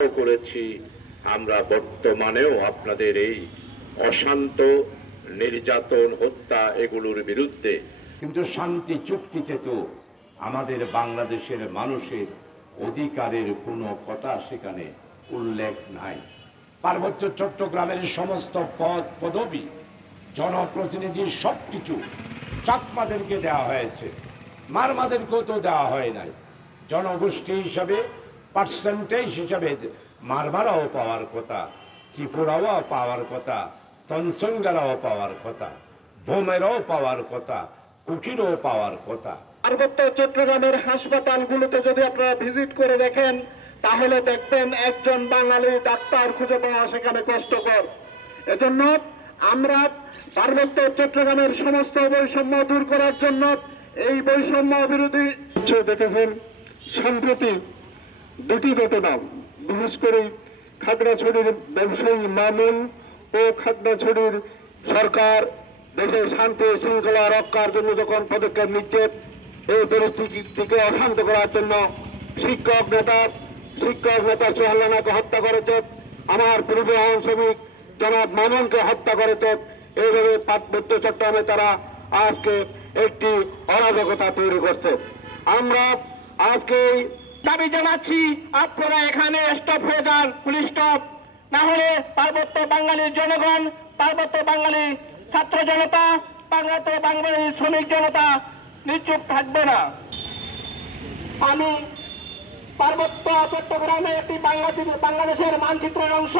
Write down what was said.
করেছি, আমরা বর্তমানেও আপনাদের এই অশান্ত নির্যাতন, হত্যা এগুলোর বিরুদ্ধে। কিন্তু শান্তি চুক্তিতে তো আমাদের বাংলাদেশের মানুষের অধিকারের কোনো কথা সেখানে উল্লেখ নাই। পার্বত্য চট্টগ্রামের সমস্ত পদ, পদবি জনপ্রতিনিধির সব কিছু চাকমাদেরকে দেওয়া হয়েছে। মারমাদেরকেও তো দেওয়া হয় নাই। জনগোষ্ঠী হিসাবে পার্সেন্টেজ হিসাবে মারমারাও পাওয়ার কথা ত্রিপুরাও পাওয়ার কথা তনসঙ্গারাও পাওয়ার কথা বোমেরও পাওয়ার কথা কুকিরও পাওয়ার কথা। পার্বত্য চট্টগ্রামের হাসপাতালগুলোতে যদি আপনারা ভিজিট করে দেখেন তাহলে দেখবেন একজন বাঙালি ডাক্তার খুঁজে পাওয়া সেখানে কষ্টকর। এজন্য আমরা পার্বত্য চট্টগ্রামের সমস্ত বৈষম্য দূর করার জন্য এই বৈষম্য বিরোধী দেখেছেন সম্প্রতি দুটি ঘটনা বিশেষ করে খাগড়াছড়ির ব্যবসায়ী মামুন ও খাগড়াছড়ির সরকার দেশের শান্তি, শৃঙ্খলা রক্ষার জন্য যখন পদক্ষেপ নিচ্ছে, এই পরিস্থিতিকে অশান্ত করার জন্য শিক্ষক নেতা শিক্ষক নেতা সোহালানাকে হত্যা করেছে। আমার পরিবহন শ্রমিক জনাব মামুনকে হত্যা করেছে। এইভাবে পার্বত্য চট্টগ্রামে তারা আজকে একটি অরাজকতা তৈরি করছে। আমরা আজকে দাবি জানাচ্ছি, আপনারা এখানে স্টপ হয়ে যান, পুলিশ স্টপ না হলে পার্বত্য বাঙালির জনগণ, পার্বত্য বাঙালি ছাত্র জনতা, পার্বত্য বাঙালি শ্রমিক জনতা নিশ্চুপ থাকবে না। আমি পার্বত্য চট্টগ্রামে একটি বাংলাদেশ বাংলাদেশের মানচিত্রের অংশ।